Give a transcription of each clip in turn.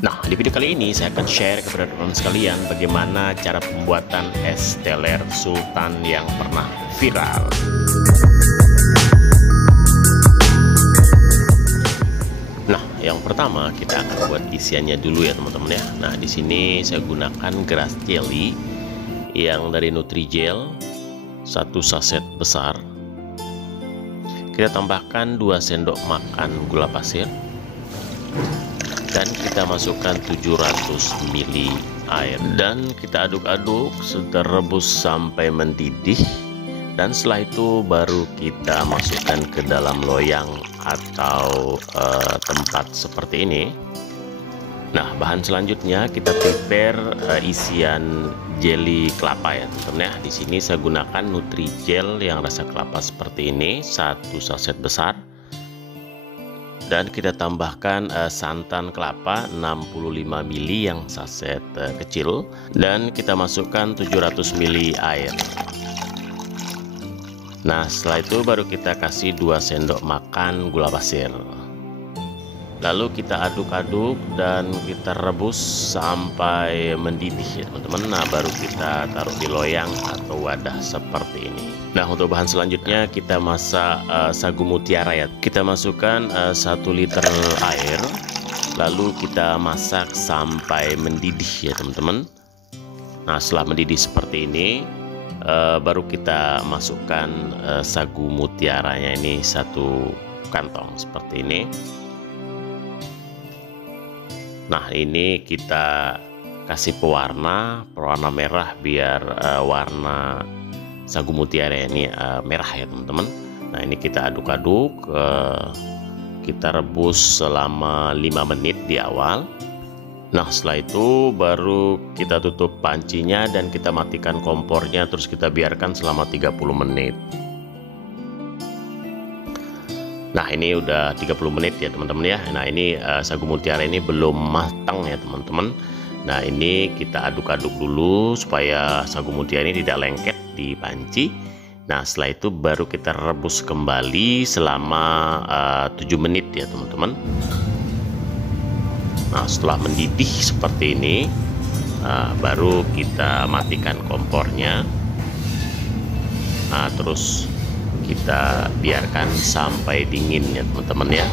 Nah, di video kali ini saya akan share kepada teman-teman sekalian bagaimana cara pembuatan es teler sultan yang pernah viral. Nah, yang pertama kita akan buat isiannya dulu ya teman-teman ya. Nah, di sini saya gunakan grass jelly yang dari Nutrijel 1 saset besar. Kita tambahkan 2 sendok makan gula pasir. Dan kita masukkan 700 ml air dan kita aduk-aduk setelah rebus sampai mendidih, dan setelah itu baru kita masukkan ke dalam loyang atau tempat seperti ini. Nah, bahan selanjutnya kita prepare isian jelly kelapa ya teman-teman ya. Di sini saya gunakan Nutrijel yang rasa kelapa seperti ini 1 saset besar. Dan kita tambahkan santan kelapa 65 ml yang saset kecil, dan kita masukkan 700 ml air. Nah, setelah itu baru kita kasih 2 sendok makan gula pasir. Lalu kita aduk-aduk dan kita rebus sampai mendidih ya teman-teman. Nah, baru kita taruh di loyang atau wadah seperti ini. Nah, untuk bahan selanjutnya kita masak sagu mutiara ya. Kita masukkan 1 liter air, lalu kita masak sampai mendidih ya teman-teman. Nah, setelah mendidih seperti ini, baru kita masukkan sagu mutiaranya ini 1 kantong seperti ini. Nah, ini kita kasih pewarna merah biar warna sagu mutiara ini merah ya teman-teman. Nah, ini kita aduk-aduk, kita rebus selama 5 menit di awal. Nah, setelah itu baru kita tutup pancinya dan kita matikan kompornya, terus kita biarkan selama 30 menit. Nah, ini udah 30 menit ya teman-teman ya. Nah, ini sagu mutiara ini belum matang ya teman-teman. Nah, ini kita aduk-aduk dulu supaya sagu mutiara ini tidak lengket di panci. Nah, setelah itu baru kita rebus kembali selama 7 menit ya teman-teman. Nah, setelah mendidih seperti ini, baru kita matikan kompornya. Nah, terus kita biarkan sampai dingin ya teman-teman ya.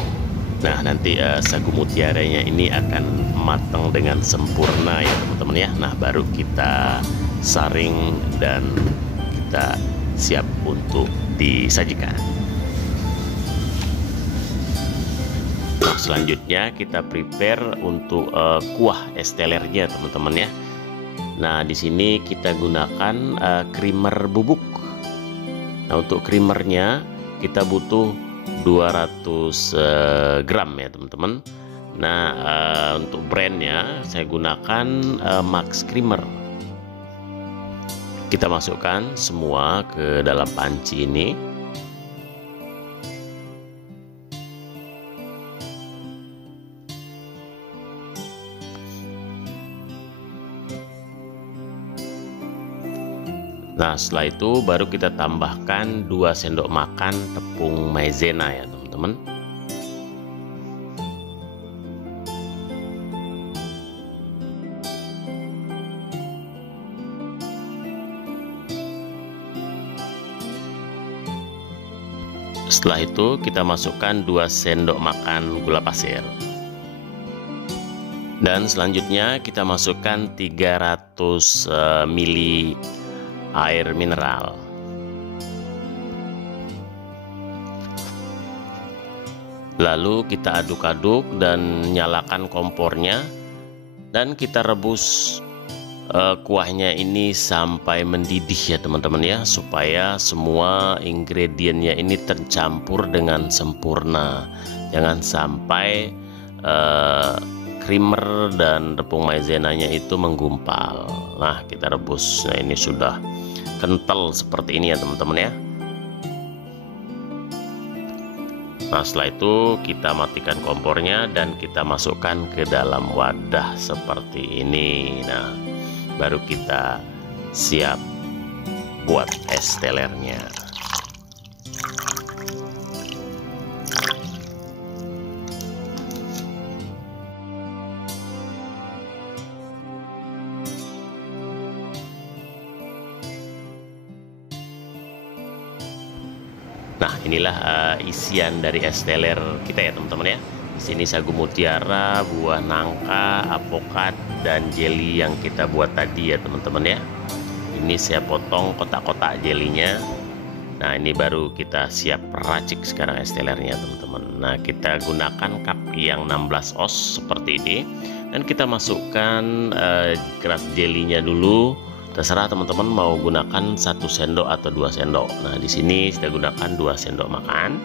Nah, nanti sagu mutiaranya ini akan matang dengan sempurna ya teman-teman ya. Nah, baru kita saring dan kita siap untuk disajikan. Nah, selanjutnya kita prepare untuk kuah es telernya teman-teman ya. Nah, di sini kita gunakan creamer bubuk. Nah, untuk creamernya kita butuh 200 gram ya teman-teman. Nah, untuk brandnya saya gunakan Max Creamer. Kita masukkan semua ke dalam panci ini. Nah, setelah itu baru kita tambahkan 2 sendok makan tepung maizena ya teman-teman. Setelah itu kita masukkan 2 sendok makan gula pasir. Dan selanjutnya kita masukkan 300 ml air mineral. Lalu kita aduk-aduk dan nyalakan kompornya, dan kita rebus kuahnya ini sampai mendidih ya teman-teman ya, supaya semua ingredientnya ini tercampur dengan sempurna. Jangan sampai creamer dan tepung maizenanya itu menggumpal. Nah, kita rebus. Nah, ini sudah kental seperti ini ya teman-teman ya. Nah, setelah itu kita matikan kompornya dan kita masukkan ke dalam wadah seperti ini. Nah, baru kita siap buat es telernya. Nah, inilah isian dari es teler kita ya teman-teman ya. Di sini sagu mutiara, buah nangka, apokat, dan jelly yang kita buat tadi ya teman-teman ya. Ini saya potong kotak-kotak jelinya. Nah, ini baru kita siap racik sekarang es telernya teman-teman. Nah, kita gunakan cup yang 16 oz seperti ini. Dan kita masukkan keras jelinya dulu. Terserah teman-teman mau gunakan 1 sendok atau 2 sendok. Nah, di sini saya gunakan 2 sendok makan.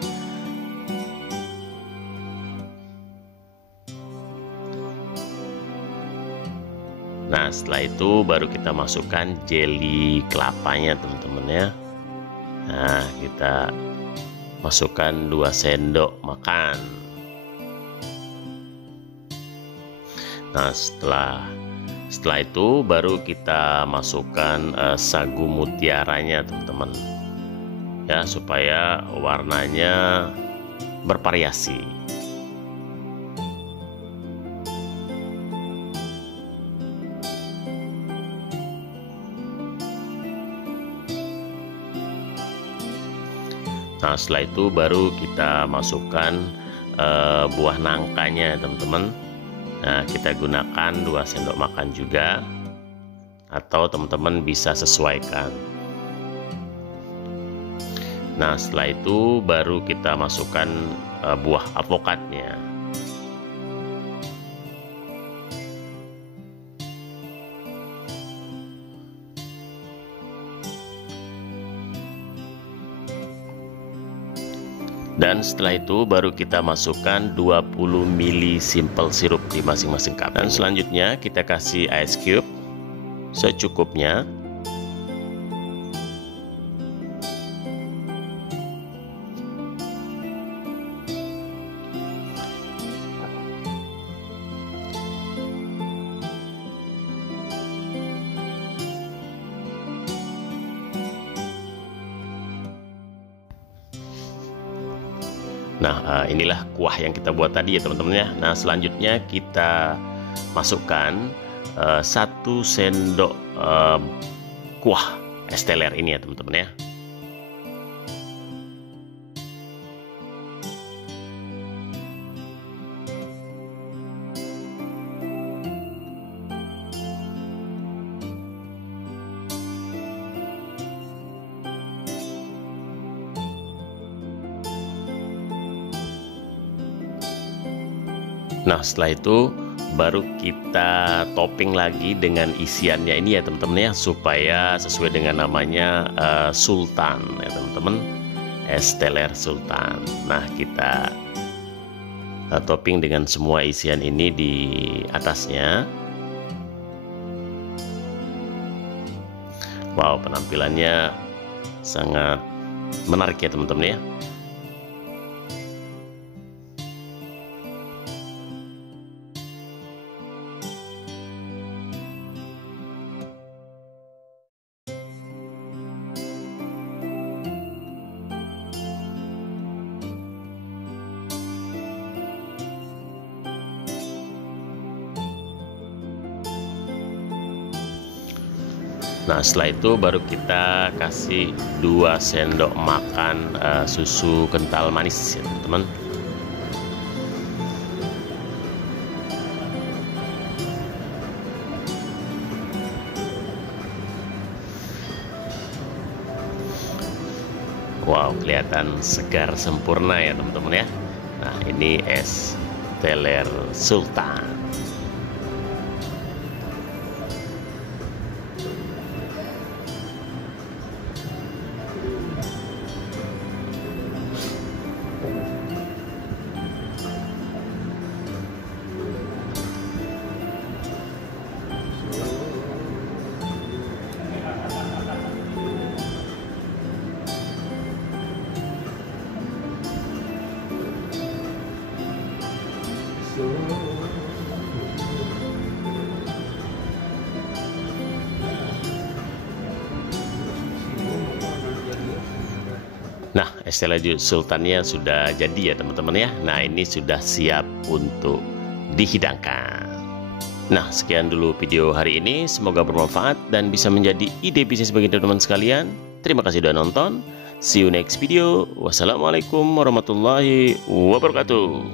Nah, setelah itu baru kita masukkan jelly kelapanya teman-teman ya. Nah, kita masukkan 2 sendok makan. Nah, setelah itu baru kita masukkan sagu mutiaranya teman-teman ya, supaya warnanya bervariasi. Nah, setelah itu baru kita masukkan buah nangkanya teman-teman. Nah, kita gunakan 2 sendok makan juga, atau teman-teman bisa sesuaikan. Nah, setelah itu baru kita masukkan buah avokatnya. Dan setelah itu baru kita masukkan 20 ml simple syrup di masing-masing cup. Dan selanjutnya kita kasih ice cube secukupnya. Nah, inilah kuah yang kita buat tadi ya teman-teman ya. Nah, selanjutnya kita masukkan 1 sendok kuah es teler ini ya teman-teman ya. Nah, setelah itu baru kita topping lagi dengan isiannya ini ya teman-teman ya, supaya sesuai dengan namanya Sultan ya teman-teman, es teler Sultan. Nah, kita topping dengan semua isian ini di atasnya. Wow, penampilannya sangat menarik ya teman-teman ya. Nah, setelah itu baru kita kasih 2 sendok makan susu kental manis ya teman-teman. Wow, kelihatan segar sempurna ya teman-teman ya. Nah, ini es teler Sultan. Nah, es teler sultannya sudah jadi ya teman-teman ya. Nah, ini sudah siap untuk dihidangkan. Nah, sekian dulu video hari ini. Semoga bermanfaat dan bisa menjadi ide bisnis bagi teman-teman sekalian. Terima kasih sudah nonton. See you next video. Wassalamualaikum warahmatullahi wabarakatuh.